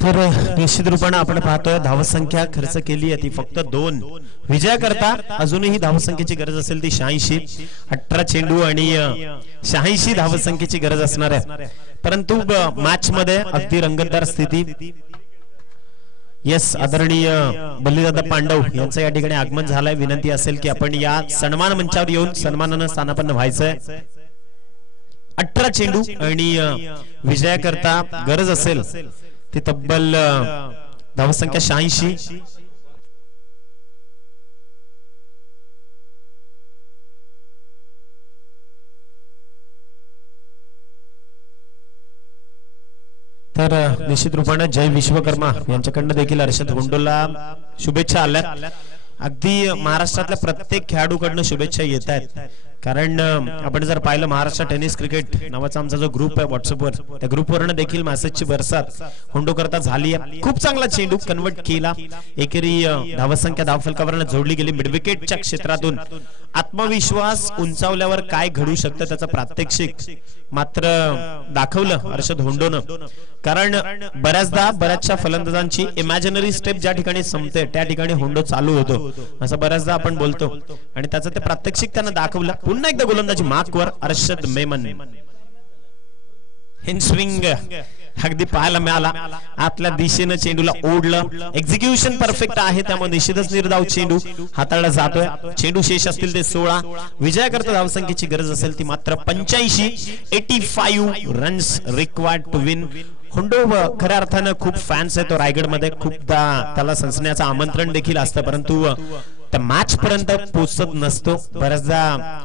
तर निश्चित रूपाने आपण पाहतोय धावसंख्या खर्च केली आहे ती फक्त 2. विजया करता अजूनही धावसंख्येची गरज असेल ती 86. 18 चेंडू आणि 86 धावसंख्येची गरज असणार आहे. परंतु मॅच मध्ये अगदी रंगतदार स्थिती. यस, आदरणीय बल्लीदादा पांडव यांचं या ठिकाणी आगमन झालंय. विनंती असेल की आपण या सन्मान मंचावर येऊन सन्मानानं स्थानापन्न व्हायचंय. 18 चेंडू आणि विजया करता गरज असेल ती तब्बल धावसंख्या 86. तर निश्चित रूपाने जय विश्वकर्मा यांच्याकडनं देखील अर्षद होंडोला शुभेच्छा आल्या. अगदी महाराष्ट्रातल्या प्रत्येक खेळाडूकडनं शुभेच्छा येत आहेत. कारण आपण जर पाहिलं महाराष्ट्र टेनिस क्रिकेट नावाचा आमचा जो ग्रुप आहे व्हॉट्सअपवर, त्या ग्रुपवरनं देखील मेसेजची बरसात होंडो करता झाली आहे. खूप चांगला चेंडू कन्वर्ट केला. एकेरी धावसंख्या धावफलकावरनं जोडली गेली. मिडविकेटच्या क्षेत्रातून आत्मविश्वास उंचावल्यावर काय घडू शकतं त्याचं प्रात्यक्षिक मात्र दाखवलं अर्षद होंडोनं. कारण बऱ्याचशा फलंदाजांची इमॅजिनरी स्टेप ज्या ठिकाणी संपते त्या ठिकाणी होंडो चालू होतो असं बऱ्याचदा आपण बोलतो आणि त्याचं ते प्रात्यक्षिक त्यानं दाखवलं. पुन्हा एकदा गोलंदाजी मार्कवर अर्षद मेमन. हिंड स्विंग अगदी पाहायला मिळाला. आतल्या दिशेनं चेंडूला ओढलं. एक्झिक्युशन परफेक्ट आहे त्यामुळे निश्चितच निर्धाव चेंडू हाताळला जातोय. चेंडू शेष असतील ते 16. विजया करता धावसंख्येची गरज असेल ती मात्र 85. 85 रन्स रिक्वायर्ड टू विन. होंडो खऱ्या अर्थानं खूप फॅन्स आहे तो रायगडमध्ये. खूपदा त्याला सनसण्याचं आमंत्रण देखील असतं परंतु त्या मॅच पर्यंत पोहोचत नसतो. बऱ्याचदा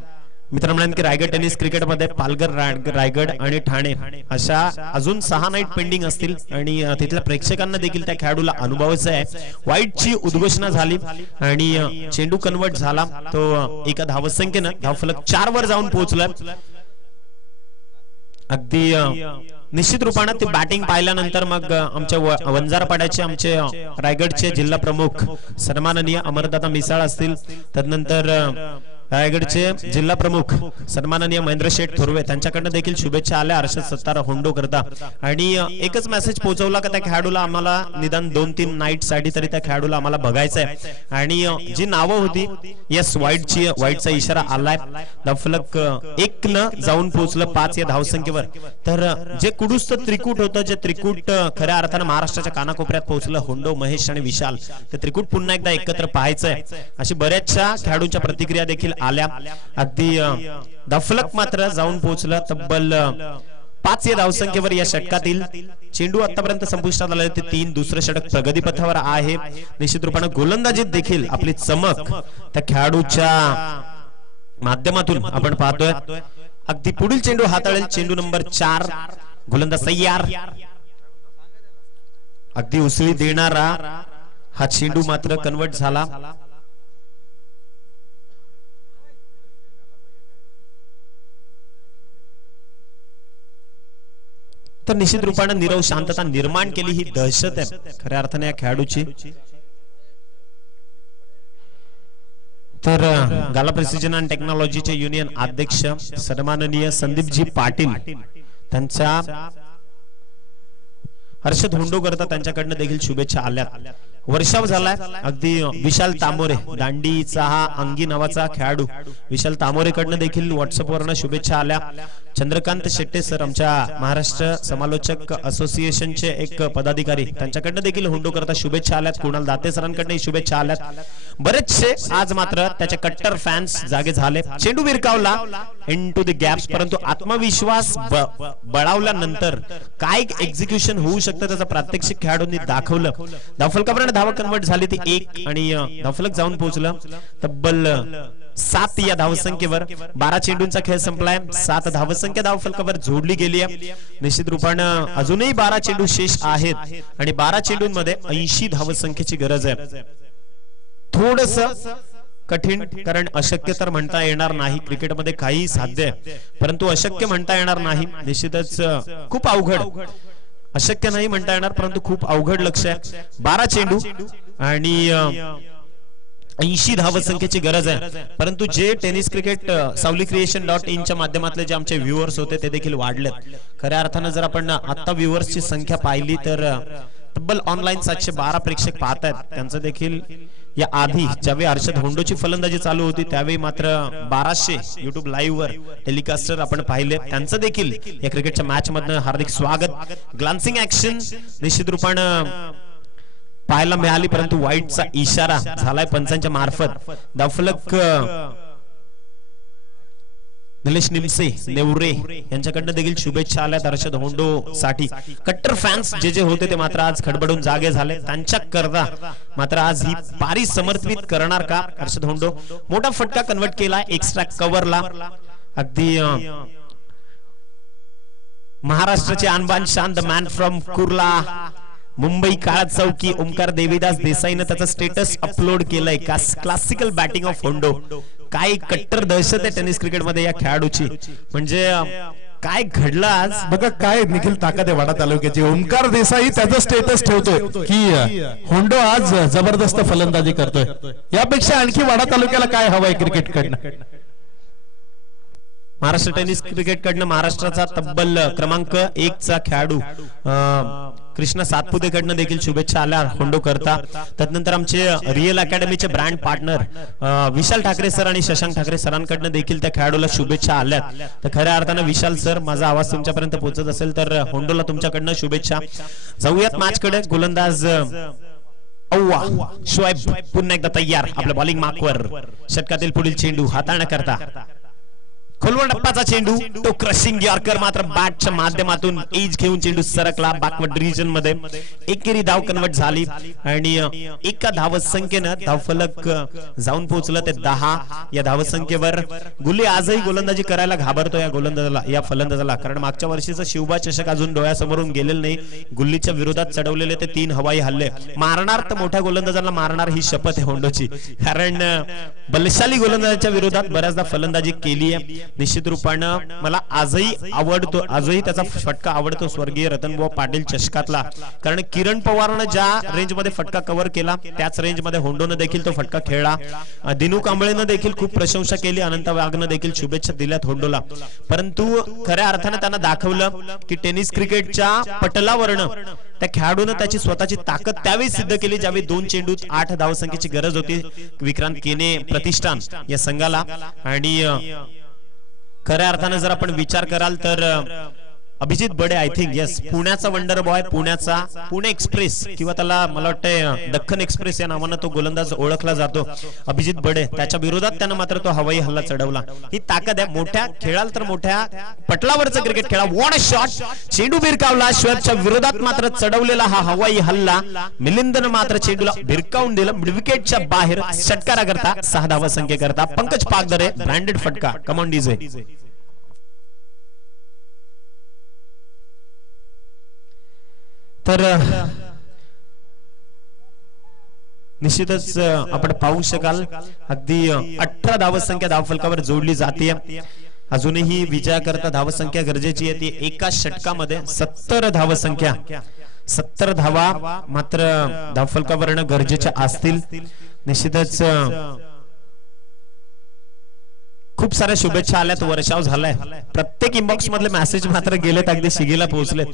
मित्र म्हणाले की रायगड टेनिस क्रिकेट मध्ये पालघर, रायगड आणि ठाणे अशा अजून 6 नाईट पेंडिंग असतील आणि तिथल्या प्रेक्षकांना देखील त्या खेळाडूला अनुभवायचं आहे. वाईटची उद्घोषणा झाली आणि चेंडू कन्वर्ट झाला. तो एका धावसंख्येनं धावफलक 4 वर जाऊन पोहोचलाय. अगदी निश्चित रूपाने ते बॅटिंग पाहिल्यानंतर मग आमच्या वंजारपाड्याचे आमचे रायगडचे जिल्हा प्रमुख सन्माननीय अमरदादा मिसाळ असतील, तदनंतर रायगडचे जिल्हा प्रमुख सन्माननीय महेंद्र शेठ थोरवे त्यांच्याकडनं देखील शुभेच्छा आल्या हर्षद सत्तार होंडो करता आणि एकच मेसेज पोहोचवला का त्या खेळाडूला आम्हाला निदान 2-3 नाईट साठी तरी त्या खेळाडूला आम्हाला बघायचंय आणि जी नावं होती यस वाईटचा इशारा आलाय दफलक 1 न जाऊन पोहोचलं 5 या धावसंख्येवर तर जे कुडूस्त त्रिकूट होतं जे त्रिकूट खऱ्या अर्थानं महाराष्ट्राच्या कानाकोपऱ्यात पोहोचलं होंडो महेश आणि विशाल ते त्रिकूट पुन्हा एकदा एकत्र पाहायचंय अशी बऱ्याचशा खेळाडूंच्या प्रतिक्रिया देखील आल्या अगदी दफलक मात्र जाऊन पोहोचलं तब्बल 5 या धावसंख्येवर या षटकातील चेंडू आतापर्यंत संपुष्टात आले ते 3 दुसरं षटक प्रगतीपथावर आहे निश्चित रूपाने गोलंदाजीत देखील आपली चमक त्या खेळाडूच्या माध्यमातून आपण पाहतोय अगदी पुढील चेंडू हाताळेल चेंडू नंबर 4 गोलंदाज तयार अगदी उसळी देणारा हा चेंडू मात्र कन्वर्ट झाला तर निश्चित रूपाने नीरव शांतता निर्माण केली ही दहशत आहे खऱ्या अर्थाने या खेळाडूची तर गाला प्रिसिजन अँड टेक्नॉलॉजीचे युनियन अध्यक्ष सन्माननीय संदीपजी पाटील त्यांच्या हर्षद होंडो करता त्यांच्याकडनं देखील शुभेच्छा आल्या वर्षाव झालाय अगदी विशाल तामोरे दांडीचा हा अंगी नावाचा खेळाडू विशाल तामोरे कडनं देखील व्हॉट्सअप वरनं शुभेच्छा आल्या चंद्रकांत शेट्टे सर आमच्या महाराष्ट्र समालोचक असोसिएशनचे एक पदाधिकारी त्यांच्याकडनं देखील होंडो करता शुभेच्छा आल्यात कुणाल दाते सरांकडनं शुभेच्छा आल्यात बरेचसे आज मात्र त्याचे कट्टर फॅन्स जागे झाले चेंडू विरकावला इनटू द गॅप्स परंतु आत्मविश्वास बळावल्यानंतर काय एक्झिक्युशन होऊ शकतं त्याचं प्रात्यक्षिक खेळाडूंनी दाखवलं धावफलकापर्यंत धावा कन्वर्ट झाली ती 1 आणि धावफलक जाऊन पोहोचलं तब्बल 7 या धावसंख्येवर 12 चेंडूंचा खेळ संपलाय 7 धावसंख्या धावफलकावर जोडली गेली आहे निश्चित रूपानं अजूनही 12 चेंडू शेष आहेत आणि 12 चेंडूंमध्ये 80 धावसंख्येची गरज आहे थोडस कठीण कारण अशक्य तर म्हणता येणार नाही क्रिकेटमध्ये काही साध्य आहे परंतु अशक्य म्हणता येणार नाही निश्चितच खूप अवघड अशक्य नाही म्हणता येणार परंतु खूप अवघड लक्ष्य आहे 12 चेंडू आणि 80 धावसंख्येची गरज आहे परंतु जे टेनिस क्रिकेट savlicreation.in च्या माध्यमातले जे आमचे व्ह्यूअर्स होते ते देखील वाढलेत खऱ्या अर्थानं जर आपण आता व्ह्यूअर्सची संख्या पाहिली तर तब्बल ऑनलाईन 712 प्रेक्षक पाहत आहेत त्यांचं देखील या आधी ज्यावेळी हर्षद होंडोची फलंदाजी चालू होती त्यावेळी मात्र 1200 युट्यूब लाईव्ह वर टेलिकास्टर आपण पाहिले त्यांचं देखील या क्रिकेटच्या मॅच मधनं हार्दिक स्वागत ग्लान्सिंग ऍक्शन निश्चित रूपानं पाहायला मिळाली परंतु वाईटचा इशारा झालाय पंचांच्या मार्फत धावफलक निलेश निमसे नेवरे यांच्याकडनं देखील शुभेच्छा आल्या हर्षद होंडो साठी कट्टर फॅन्स जे होते ते मात्र आज खडबडून जागे झाले त्यांच्या करता मात्र आज ही पारी समर्पित करणार का हर्षद होंडो मोठा फटका कन्वर्ट केला एक्स्ट्रा कव्हरला अगदी महाराष्ट्राचे आणबान शान the man from Kurla Mumbai Kala Chowki Omkar Devidas देसाईने त्याचा स्टेटस अपलोड केलाय क्लासिकल बॅटिंग ऑफ होंडो काय कट्टर दहशत आहे टेनिस क्रिकेट मध्ये या खेळाडूची म्हणजे काय घडलं आज बघा काय निखिल ताकद आहे वाडा तालुक्याची ओमकार देसाई त्याचं स्टेटस ठेवतोय की होंडो आज जबरदस्त फलंदाजी करतोय यापेक्षा आणखी वाडा तालुक्याला काय हवंय क्रिकेट कडनं महाराष्ट्र टेनिस क्रिकेट कडनं महाराष्ट्राचा तब्बल क्रमांक 1 चा खेळाडू कृष्णा सातपुते कडनं देखील शुभेच्छा आल्या होंडो करता त्यानंतर आमचे रिअल अकॅडमीचे ब्रँड पार्टनर विशाल ठाकरे सर आणि शशांक ठाकरे सरांकडनं देखील त्या खेळाडूला शुभेच्छा आल्यात तर खऱ्या अर्थानं विशाल सर माझा आवाज तुमच्यापर्यंत पोहोचत असेल तर होंडोला तुमच्याकडनं शुभेच्छा जाऊयात मॅच कडे गोलंदाज शोएब पुन्हा एकदा तयार आपल्या बॉलिंग मार्कवर षटकातील पुढील चेंडू हाताळण्याकरता खोलवर टप्पाचा चेंडू तो क्रशिंग यॉर्कर मात्र बॅटच्या माध्यमातून एज घेऊन चेंडू सरकला बॅकवर्ड रिजन मध्ये एकेरी धाव कन्वर्ट झाली आणि एका धावसंख्येनं धावफलक जाऊन पोहोचलं ते 10 या धावसंख्येवर गुल्ली आजही गोलंदाजी करायला घाबरतो या गोलंदाजाला या फलंदाजाला कारण मागच्या वर्षीचा शिवबा चषक अजून डोळ्यासमोरून गेलेलं नाही गुल्लीच्या विरोधात चढवलेले ते 3 हवाई हल्ले मारणार तर मोठ्या गोलंदाजांना मारणार ही शपथ आहे होंडोची कारण बलशाली गोलंदाजाच्या विरोधात बऱ्याचदा फलंदाजी केली आहे निश्चित रूपानं मला आजही त्याचा फटका आवडतो स्वर्गीय रतनभाऊ पाटील चषकातला, कारण किरण पवारनं ज्या रेंज मध्ये फटका कव्हर केला त्याच रेंज मध्ये होंडोनं देखील तो फटका खेळला. दिनू कांबळेनं देखील खूप प्रशंसा केली, अनंत वाघनं देखील शुभेच्छा दिल्यात होंडोला. परंतु खऱ्या अर्थाने त्यांना दाखवलं की टेनिस क्रिकेटच्या पटलावरनं त्या खेळाडूने त्याची स्वतःची ताकद त्यावेळी सिद्ध केली ज्यावेळी 2 चेंडूत 8 धावसंख्येची गरज होती विक्रांत केने प्रतिष्ठान या संघाला. आणि खऱ्या अर्थाने जर आपण विचार कराल तर अभिजित बडे आय थिंक यस पुण्याचा वंडर बॉय, पुणे एक्सप्रेस किंवा त्याला मला वाटतं दख्खन एक्सप्रेस या नावानं तो गोलंदाज ओळखला जातो अभिजित बडे, त्याच्या विरोधात त्यानं मात्र तो हवाई हल्ला चढवला. ही ताकद आहे. मोठ्या खेळाल तर मोठ्या पटलावरचं क्रिकेट खेळा. वॉट अ शॉट, चेंडू भिरकावला, शोएबच्या विरोधात मात्र चढवलेला हा हवाई हल्ला मिलिंदनं मात्र चेंडूला भिरकावून दिलं. विकेटच्या बाहेर षटकारा करता 6 धावसंख्ये करता पंकज पागदरे ब्रँडेड फटका. Come on DJ. तर निश्चितच आपण पाहू शकाल अगदी 18 धावसंख्या धावफलकावर जोडली जाते. अजूनही विजयाकरता धावसंख्या गरजेची आहे ती एका षटकामध्ये 70 धावसंख्या, 70 धावा मात्र धावफलकावरनं गरजेच्या असतील. निश्चितच खूप साऱ्या शुभेच्छा आल्यात, वर्षाव झालाय, प्रत्येक इनबॉक्स मधले मेसेज मात्र गेलेत, अगदी शिगेला पोहोचलेत.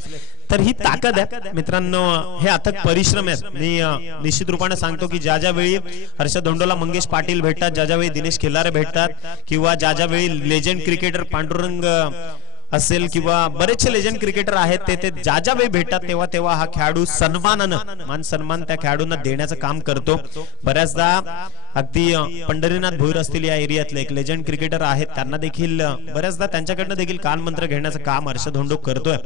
तर ही ताकद आहे मित्रांनो, हे अथक परिश्रम आहेत. मी निश्चित रूपाने सांगतो की ज्या ज्यावेळी हर्षद होंडोला मंगेश पाटील भेटतात, ज्या ज्यावेळी दिनेश खिल्लारे भेटतात किंवा ज्या ज्यावेळी लेजेंड क्रिकेटर पांडुरंग असेल किंवा बरेचसे लेजेंड क्रिकेटर आहेत ते ज्या ज्या वेळी भेटतात तेव्हा हा खेळाडू सन्मानानं मान सन्मान त्या खेळाडूंना देण्याचं काम करतो. बऱ्याचदा अगदी पंढरीनाथ भोईर असतील या एरियातले एक लेजेंड क्रिकेटर आहेत, त्यांना देखील बऱ्याचदा त्यांच्याकडनं देखील कानमंत्र घेण्याचं काम हर्षद होंडो करतोय.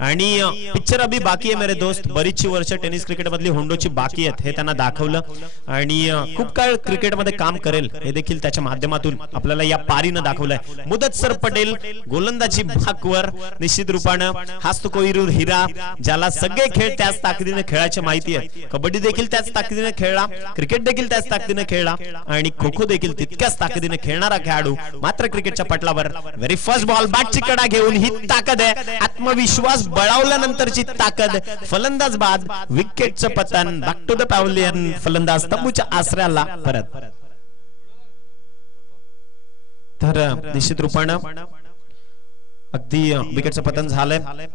आणि पिक्चर अभी बाकी आहे मेरे दोस्त, बरीचशी वर्ष टेनिस क्रिकेट मधली होंडोची बाकी आहेत हे त्यांना दाखवलं आणि खूप काळ क्रिकेटमध्ये काम करेल हे देखील त्याच्या माध्यमातून आपल्याला या पारीनं दाखवलंय. मुदतसर पटेल गोलंदाजी भाकवर निश्चित रूपानं हाच तो कोहिनूर हिरा, ज्याला सगळे खेळ त्याच ताकदीने खेळायची माहिती आहे. कबड्डी देखील त्याच ताकदीने खेळला, क्रिकेट देखील त्याच ताकदीने खेळला आणि खो खो देखील तितक्याच ताकदीने खेळणारा खेळाडू. मात्र क्रिकेटच्या पटलावर व्हेरी फर्स्ट बॉल बॅटची कडा घेऊन ही ताकद आहे, आत्मविश्वास बळावल्यानंतरची ताकद. फलंदाज बाद, विकेटचं पतन, बॅक टू द पॅव्हलियन, फलंदाज तंबूच्या आसऱ्याला परत. तर निश्चित रूपानं अगदी विकेटचं पतन झालंय.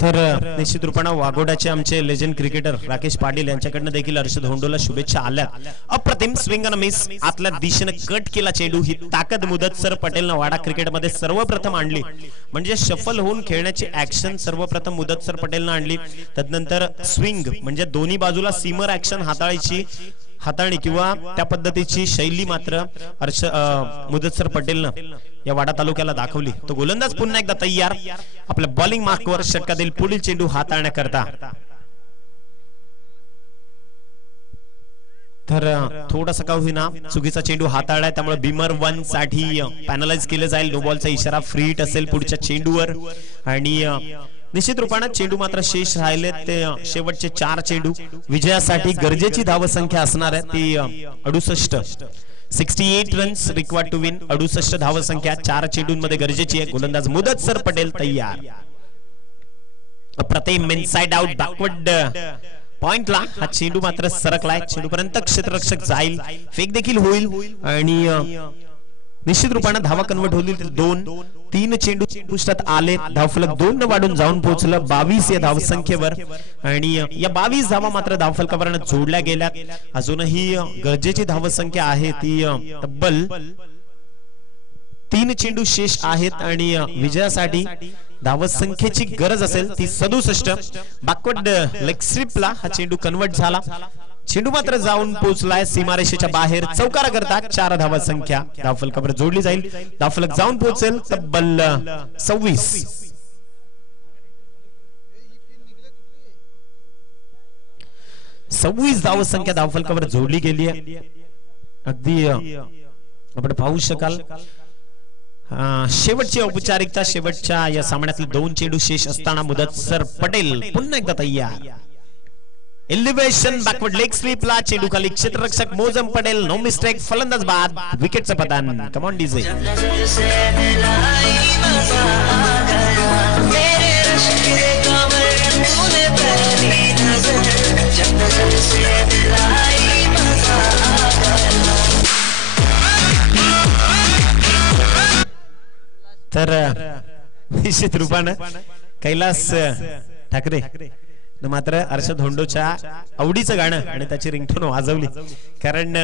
तर निश्चित रूपानं वाघोड्याचे आमचे लेजेंड क्रिकेटर राकेश पाटील यांच्याकडनं देखील हर्षद होंडोला शुभेच्छा आल्या. अप्रतिम स्विंग अन मिस, आतल्या दिशेने कट केला चेंडू. ही ताकद मुदतसर पटेलनं वाडा क्रिकेटमध्ये सर्वप्रथम आणली, म्हणजे शफल होऊन खेळण्याची ऍक्शन सर्वप्रथम मुदतसर पटेलनं आणली. तदनंतर स्विंग म्हणजे दोन्ही बाजूला सीमर ऍक्शन हाताळणी किंवा त्या पद्धतीची शैली मात्र मुदतसर पटेलनं या वाडा तालुक्याला दाखवली. तो गोलंदाज पुन्हा एकदा तयार, आपल्या बॉलिंग मार्कवर षटकातील पुढील चेंडू हाताळण्याकरता. तर थोडासा का होईना चुकीचा चेंडू हाताळलाय, त्यामुळे बीमर 1 साठी पॅनलाइज केलं जाईल. नो बॉलचा इशारा, फ्री हिट असेल पुढच्या चेंडूवर. आणि निश्चित रूपानं चेंडू मात्र शेष राहिले ते शेवटचे 4 चेंडू. विजयासाठी गरजेची धावसंख्या असणार आहे ती 68 रन्स रिक्वायर्ड टू विन. 68 धावसंख्या 4 चेंडूंमध्ये गरजेची आहे. गोलंदाज मुदतसर पटेल तयार. अप्रतिम इनसाइड आउट बॅकवर्ड पॉइंटला हा चेंडू मात्र सरकलाय, चेंडूपर्यंत क्षेत्ररक्षक जाईल, फेक देखील होईल आणि निश्चित रूपानं धावा कन्वर्ट होतील. 2-3 चेंडू पुष्टात आले, धावफलक 2 न वाढून जाऊन पोहोचलं 22 या धावसंख्येवर. आणि या 22 धावा मात्र धावफलकावर जोडल्या गेल्या. अजूनही गरजेची धावसंख्या आहे ती तब्बल 3 चेंडू शेष आहेत आणि विजयासाठी धावसंख्येची गरज असेल ती 67. बॅकवर्ड लेग स्ट्रिपला हा चेंडू कन्वर्ट झाला, चेंडू मात्र जाऊन पोहोचलाय सीमारेषेच्या बाहेर. चौकारा करता 4 धावसंख्या धावफलकावर जोडली जाईल. धावफलक जाऊन पोहोचेल तब्बल 26. धावसंख्या धावफलकावर जोडली गेली आहे. अगदी आपण पाहू शकाल शेवटची औपचारिकता शेवटच्या या सामन्यातील 2 चेंडू शेष असताना मुदतसर पटेल पुन्हा एकदा तयार. एलिव्हेशन बॅकवर्ड लेग स्वीपला चेंडू खाली क्षेत्ररक्षक मोजम पटेल नो मिस्टेक फलंदाज बाद विकेटचं पतन. Come on DJ. तर निश्चित रूपानं कैलास ठाकरे मात्र हर्षद होंडोच्या आवडीचं गाणं आणि त्याची रिंगटोन वाजवली. कारण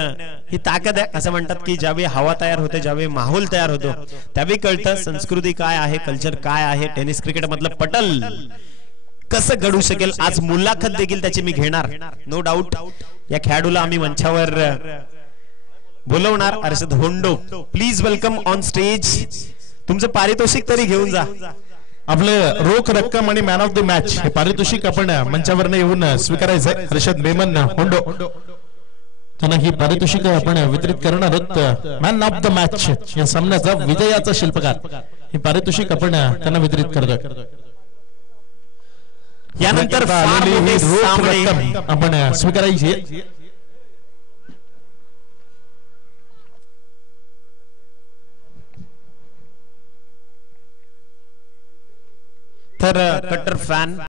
ही ताकद आहे. असं म्हणतात की ज्यावेळी हवा तयार होते, ज्यावेळी माहोल तयार होतो, त्यावेळी कळतं संस्कृती काय आहे, कल्चर काय आहे. टेनिस क्रिकेट मधलं पटल कसं घडू शकेल. आज मुलाखत देखील त्याची मी घेणार, नो डाऊट. या खेळाडूला आम्ही मंचावर बोलवणार. Harshad Hondo, please welcome on stage. तुमचं पारितोषिक तरी घेऊन जा. आपले रोख रक्कम आणि मॅन ऑफ द मॅच हे पारितोषिक आपण मंचावर येऊन स्वीकारायचंय. हर्षद मेमन होंडो त्यांना ही पारितोषिक आपण वितरित करणार आहोत. मॅन ऑफ द मॅच या सामन्याचा विजयाचा शिल्पकार हे पारितोषिक आपण त्यांना वितरित करतोय. यानंतर रोख रक्कम आपण स्वीकारायची. तर कट्टर फॅन